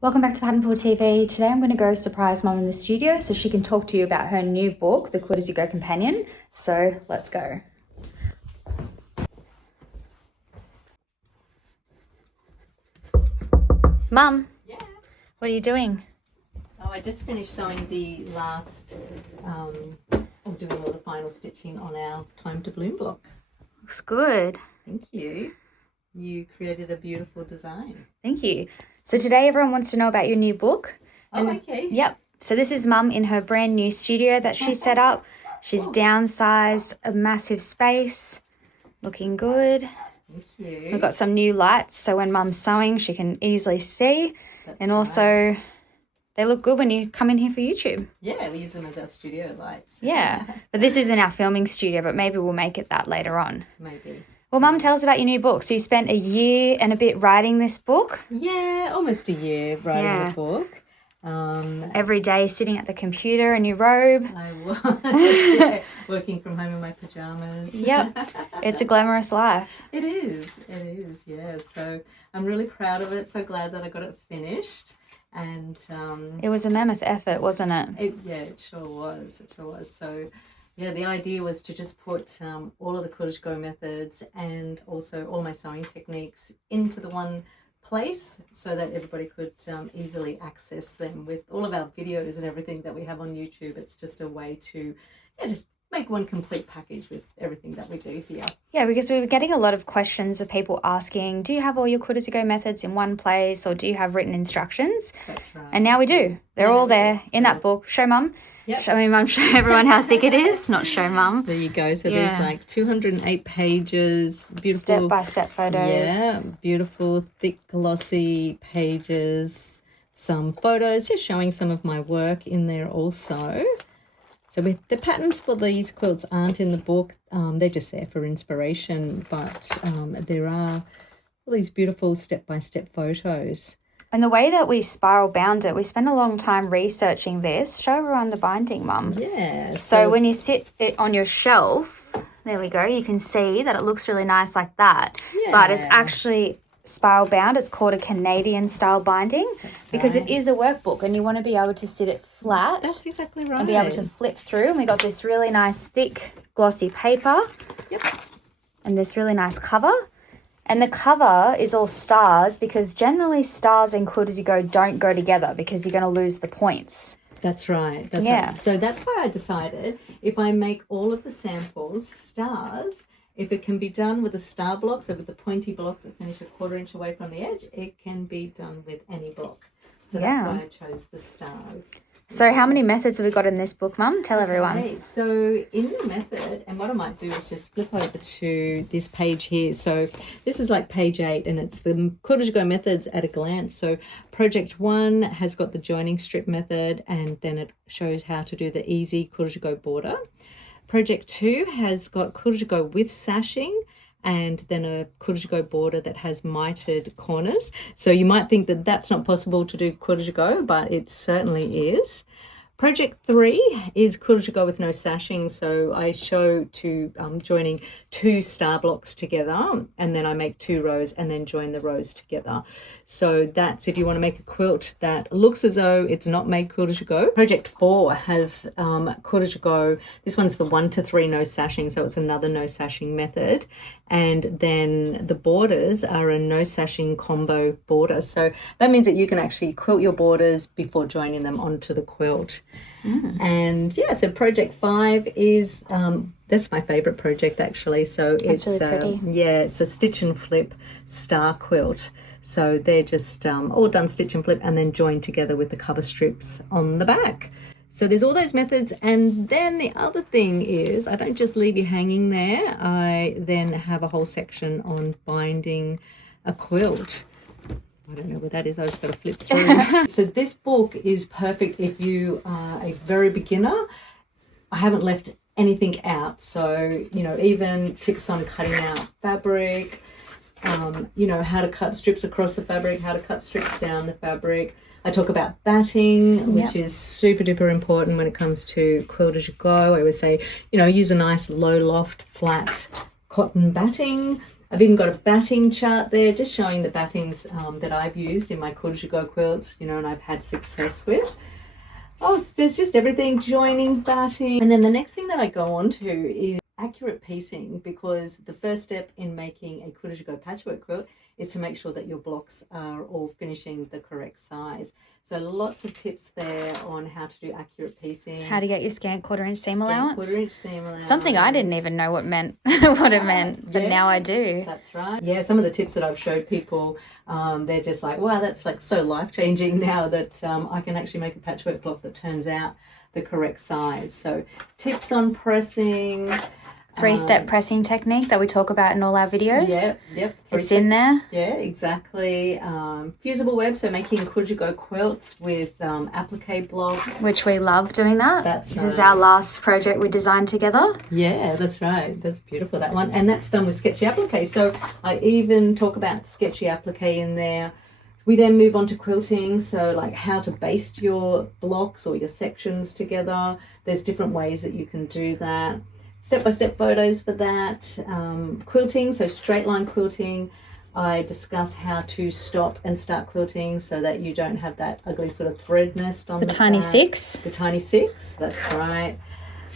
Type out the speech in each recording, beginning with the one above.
Welcome back to Pattern Poole TV. Today I'm going to go surprise Mum in the studio so she can talk to you about her new book, The Quilt-as-you-go Companion. So let's go. Mum, Yeah. what are you doing? Oh, I just finished sewing the last, doing all the final stitching on our Time to Bloom block. Looks good. Thank you. You created a beautiful design. Thank you. So today everyone wants to know about your new book. Okay. Yep. So this is Mum in her brand new studio that she set up. She's downsized a massive space. Looking good. Thank you. We've got some new lights so when Mum's sewing she can easily see. And also they look good when you come in here for YouTube. Yeah, we use them as our studio lights. Yeah. But this isn't our filming studio, but maybe we'll make it that later on. Maybe. Well, Mum, tell us about your new book. So you spent a year and a bit writing this book? Yeah, almost a year writing the book. Every day sitting at the computer in your robe. I was working from home in my pajamas. Yep. It's a glamorous life. It is, yeah. So I'm really proud of it. So glad that I got it finished. And it was a mammoth effort, wasn't it? It sure was. So yeah, the idea was to just put all of the quilt-as-you-go methods and also all my sewing techniques into the one place so that everybody could easily access them. With all of our videos and everything that we have on YouTube, it's just a way to just make one complete package with everything that we do here. Yeah, because we were getting a lot of questions of people asking, do you have all your quilt-as-you-go methods in one place or do you have written instructions? That's right. And now we do. They're all there in that book. Show Mum. Yep. Show me, Mum. Show everyone how thick it is. Not show Mum. There you go. So there's like 208 pages. Beautiful. Step-by-step photos. Yeah, beautiful, thick, glossy pages. Some photos, just showing some of my work in there also. So the patterns for these quilts aren't in the book. They're just there for inspiration. But there are all these beautiful step-by-step photos. And the way that we spiral bound it, we spent a long time researching this. Show everyone the binding, Mum. Yeah. So when you sit it on your shelf, there we go, you can see that it looks really nice like that. Yeah. But it's actually spiral bound. It's called a Canadian style binding. That's because it is a workbook and you want to be able to sit it flat. That's exactly right. And be able to flip through. And we got this really nice thick glossy paper. Yep. And this really nice cover. And the cover is all stars because generally stars and quilt-as-you-go don't go together because you're going to lose the points. That's right. That's right. So that's why I decided if I make all of the samples stars, if it can be done with the star blocks, so with the pointy blocks that finish a 1/4 inch away from the edge, it can be done with any block. So that's why I chose the stars. So how many methods have we got in this book, Mum? Tell everyone. Okay, so in the method, and what I might do is just flip over to this page here. So this is like page 8 and it's the quilt-as-you-go methods at a glance. So project 1 has got the joining strip method and then it shows how to do the easy quilt-as-you-go border. Project 2 has got quilt-as-you-go with sashing and then a quilt-as-you-go border that has mitred corners. So you might think that that's not possible to do quilt-as-you-go, but it certainly is. Project 3 is quilt-as-you-go with no sashing. So I show joining 2 star blocks together and then I make 2 rows and then join the rows together. So that's if you want to make a quilt that looks as though it's not made quilt-as-you-go. Project 4 has quilt-as-you-go. This one's the 1 to 3 no sashing, so it's another no sashing method. And then the borders are a no sashing combo border. So that means that you can actually quilt your borders before joining them onto the quilt. And yeah, so project 5 is that's my favorite project actually. So it's really pretty. It's a stitch and flip star quilt. So they're just all done stitch and flip and then joined together with the cover strips on the back. So there's all those methods. And then the other thing is I don't just leave you hanging there. I then have a whole section on binding a quilt. I don't know what that is. I just got to flip through. So this book is perfect if you are a very beginner. I haven't left anything out. So, even tips on cutting out fabric, how to cut strips across the fabric, how to cut strips down the fabric. I talk about batting, which is super duper important when it comes to quilt-as-you-go. I always say, use a nice low loft, flat cotton batting. I've even got a batting chart there, just showing the battings that I've used in my quilt-as-you-go quilts, you know, and I've had success with. Oh, there's just everything, joining, batting. And then the next thing that I go on to is accurate piecing, because the first step in making a quilt-as-you-go patchwork quilt is to make sure that your blocks are all finishing the correct size. So lots of tips there on how to do accurate piecing. How to get your scant quarter-inch seam allowance. Quarter-inch seam allowance. Something I didn't even know what it meant, but now I do. That's right. Yeah, some of the tips that I've showed people, they're just like, wow, that's like so life-changing now that I can actually make a patchwork block that turns out the correct size. So tips on pressing. 3-step pressing technique that we talk about in all our videos. Yep. It's in there. Yeah, exactly. Fusible web, so making quilt-as-you-go quilts with applique blocks. Which we love doing that. That's right. This is our last project we designed together. Yeah, that's right. That's beautiful, that one. And that's done with sketchy applique. So I even talk about sketchy applique in there. We then move on to quilting, so like how to baste your blocks or your sections together. There's different ways that you can do that. Step-by-step photos for that. Quilting, so straight line quilting. I discuss how to stop and start quilting so that you don't have that ugly sort of thread nest on the tiny back. six. The tiny six, that's right.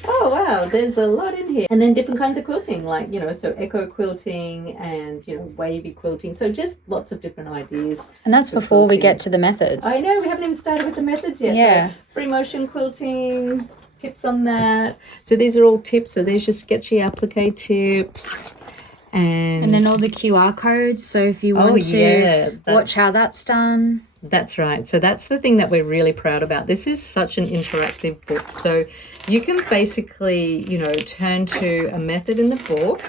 Oh wow, there's a lot in here. And then different kinds of quilting, like, you know, so echo quilting and, you know, wavy quilting. So just lots of different ideas. And that's before we get to the methods. I know, we haven't even started with the methods yet. Yeah. So free motion quilting, tips on that. So these are all tips. So there's your sketchy applique tips. And then all the QR codes. So if you want to watch how that's done. That's right. So that's the thing that we're really proud about. This is such an interactive book. So you can basically, you know, turn to a method in the book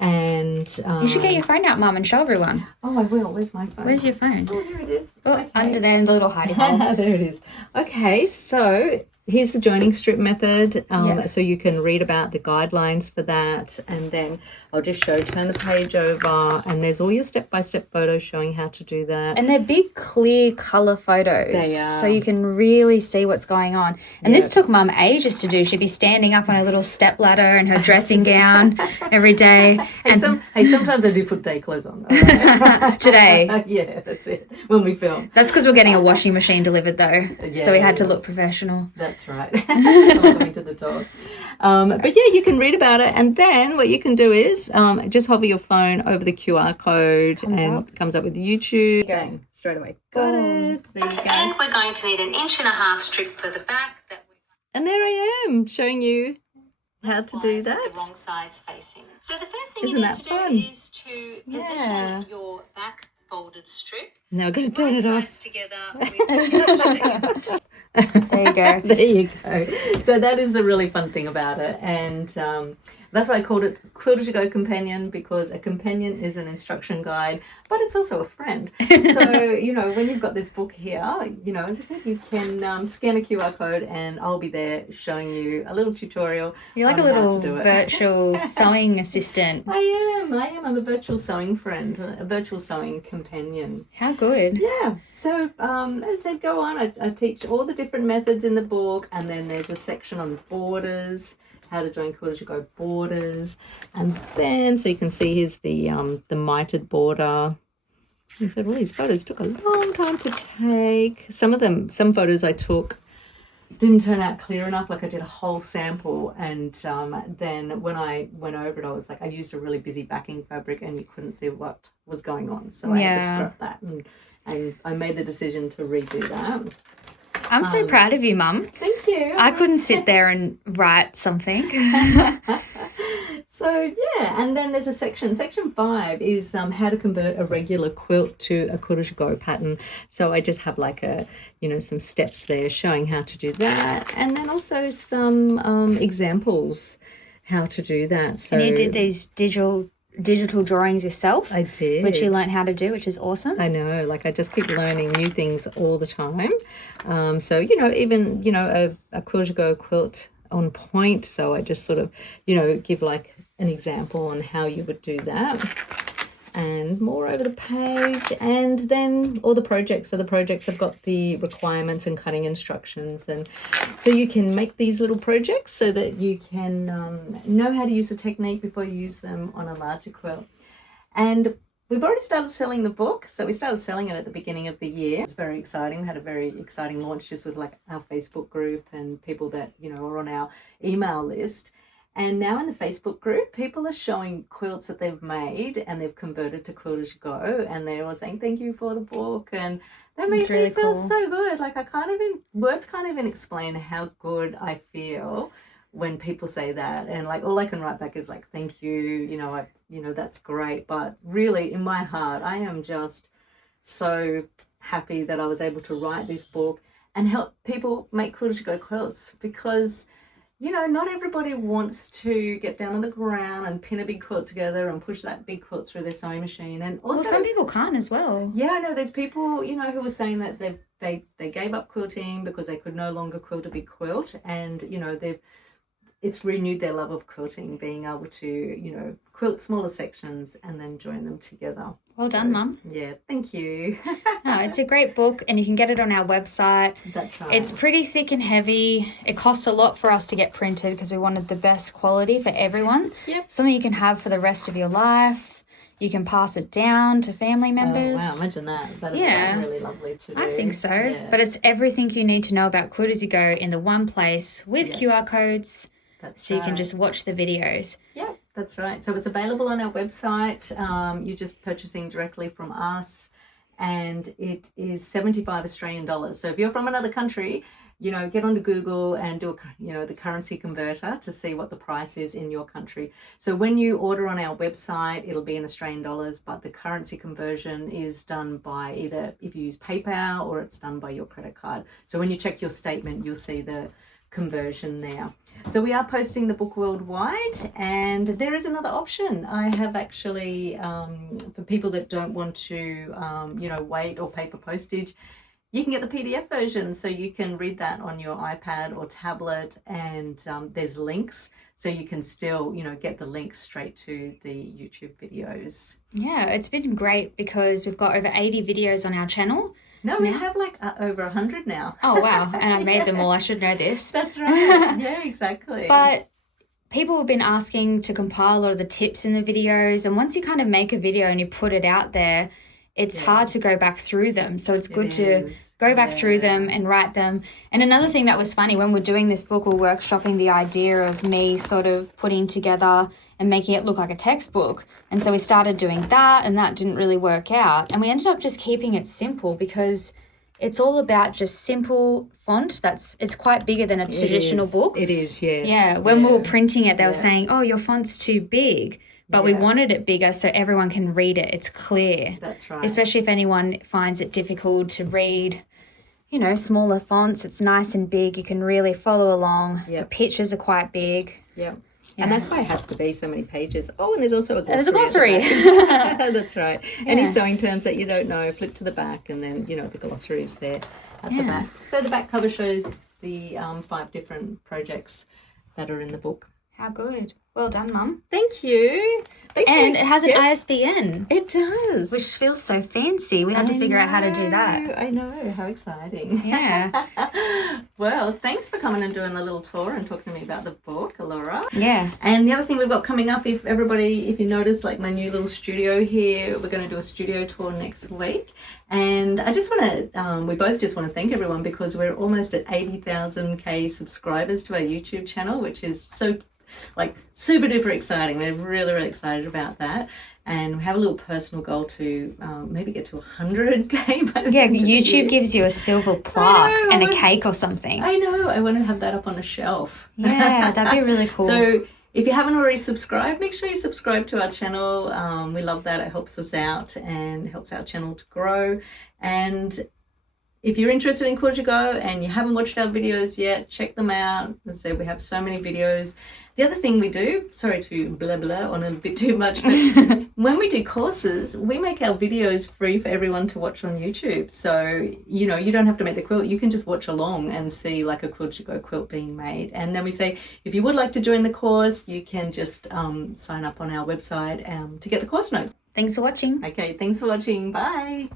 and... you should get your phone out, Mum, and show everyone. Oh, I will. Where's my phone? Where's your phone? Oh, here it is. Oh, okay. Under there in the little hidey hole. There it is. Okay, so... here's the joining strip method. So you can read about the guidelines for that, and then I'll just turn the page over, and there's all your step-by-step photos showing how to do that. And they're big, clear colour photos. They are. So you can really see what's going on. And this took Mum ages to do. She'd be standing up on her little step ladder in her dressing gown every day. Hey, sometimes I do put day clothes on. Right? Today. Yeah, that's it, when we film. That's because we're getting a washing machine delivered, though. So we had to look professional. That's right. Welcome to the talk. But yeah, you can read about it, and then what you can do is just hover your phone over the QR code and comes up with YouTube. Bang, straight away. Got it. There you go. And we're going to need an 1.5 strip for the back. And there I am showing you how to do that. The wrong sides facing. So the first thing Isn't you need that to fun? do is to position your back folded strip. Now I'm going to turn it off. Sides together with There you go. There you go. So that is the really fun thing about it, and that's why I called it Quilt-as-you-go Companion, because a companion is an instruction guide, but it's also a friend. So, you know, when you've got this book here, you know, as I said, you can scan a QR code and I'll be there showing you a little tutorial. You're like a little virtual sewing assistant. I am. I'm a virtual sewing friend, a virtual sewing companion. How good. Yeah. So, as I said, go on. I teach all the different methods in the book, and then there's a section on borders, how to join quilt-as-you-go borders, and then so you can see here's the mitred border. I said, well, these photos took a long time to take. Some photos I took didn't turn out clear enough. Like I did a whole sample, and then when I went over it, I was like, I used a really busy backing fabric, and you couldn't see what was going on, so I had to scrap that, and I made the decision to redo that. I'm so proud of you, Mum. Thank you. I couldn't sit there and write something. So, yeah, and then there's a section. Section 5 is how to convert a regular quilt to a quilt-as-you-go pattern. So I just have like some steps there showing how to do that. And then also some examples how to do that. So, and you did these digital drawings yourself. I did. Which you learned how to do, which is awesome. I know, like I just keep learning new things all the time. So, even, a quilt-as-you-go quilt on point. So I just sort of, give like an example on how you would do that. And more over the page, and then all the projects. So the projects have got the requirements and cutting instructions, and so you can make these little projects so that you can know how to use the technique before you use them on a larger quilt. And we've already started selling the book. So we started selling it at the beginning of the year. It's very exciting. We had a very exciting launch just with like our Facebook group and people that, you know, are on our email list. And now in the Facebook group, people are showing quilts that they've made and they've converted to quilt-as-you-go, and they're all saying thank you for the book, and that makes me feel so good. Like words can't even explain how good I feel when people say that, and like all I can write back is like thank you, you know, that's great. But really in my heart, I am just so happy that I was able to write this book and help people make quilt-as-you-go quilts, because you know, not everybody wants to get down on the ground and pin a big quilt together and push that big quilt through their sewing machine. And also, well, some people can't as well. Yeah, I know there's people, you know, who were saying that they gave up quilting because they could no longer quilt a big quilt, and you know it's renewed their love of quilting, being able to, you know, quilt smaller sections and then join them together. Well done, Mum. Yeah, thank you. No, it's a great book, and you can get it on our website. That's right. It's pretty thick and heavy. It cost a lot for us to get printed because we wanted the best quality for everyone. Yep. Something you can have for the rest of your life. You can pass it down to family members. Oh, wow, imagine that. That'd be really lovely to do. I think so. Yeah. But it's everything you need to know about Quilt-as-you-go in the one place with QR codes. So you can just watch the videos. Yeah, that's right. So it's available on our website. You're just purchasing directly from us, and it is 75 Australian dollars. So if you're from another country, you know, get onto Google and do the currency converter to see what the price is in your country. So when you order on our website, it'll be in Australian dollars, but the currency conversion is done by either if you use PayPal or it's done by your credit card. So when you check your statement, you'll see the conversion there. So we are posting the book worldwide, and there is another option. I have actually, for people that don't want to, wait or pay for postage, you can get the PDF version, so you can read that on your iPad or tablet, and there's links, so you can still, get the links straight to the YouTube videos. Yeah, it's been great because we've got over 80 videos on our channel. No, we have like over 100 now. Oh, wow. And I've made them all. I should know this. That's right. Yeah, exactly. But people have been asking to compile a lot of the tips in the videos. And once you kind of make a video and you put it out there, it's hard to go back through them. So it's good to go back through them and write them. And another thing that was funny, when we're doing this book, we're workshopping the idea of me sort of putting together and making it look like a textbook. And so we started doing that, and that didn't really work out. And we ended up just keeping it simple because it's all about just simple font. It's quite bigger than a traditional book. It is, yes. Yeah, when we were printing it, they were saying, oh, your font's too big. But we wanted it bigger so everyone can read it. It's clear. That's right. Especially if anyone finds it difficult to read, smaller fonts. It's nice and big. You can really follow along. Yep. The pictures are quite big. Yeah. And that's why it has to be so many pages. Oh, and there's also a glossary. There's a glossary. That's right. Yeah. Any sewing terms that you don't know, flip to the back, and then, the glossary is there at the back. So the back cover shows the 5 different projects that are in the book. How good. Well done, Mum. Thank you. And it has an ISBN. It does. Which feels so fancy. We had to figure out how to do that. I know. How exciting. Yeah. Well, thanks for coming and doing a little tour and talking to me about the book, Laura. Yeah. And the other thing we've got coming up, if you notice, like my new little studio here, we're going to do a studio tour next week. And I just want to, we both just want to thank everyone because we're almost at 80,000 subscribers to our YouTube channel, which is so super duper exciting. We're really, really excited about that. And we have a little personal goal to maybe get to 100K. Yeah, YouTube gives you a silver plaque and a cake or something. I know. I want to have that up on a shelf. Yeah, that'd be really cool. So if you haven't already subscribed, make sure you subscribe to our channel. We love that. It helps us out and helps our channel to grow. And if you're interested in Quilt-as-you-go and you haven't watched our videos yet, check them out. As I said, we have so many videos. The other thing we do, sorry to blah blah on a bit too much, but when we do courses, we make our videos free for everyone to watch on YouTube. So, you don't have to make the quilt. You can just watch along and see like a Quilt-as-you-go quilt being made. And then we say, if you would like to join the course, you can just sign up on our website to get the course notes. Thanks for watching. Okay, thanks for watching. Bye.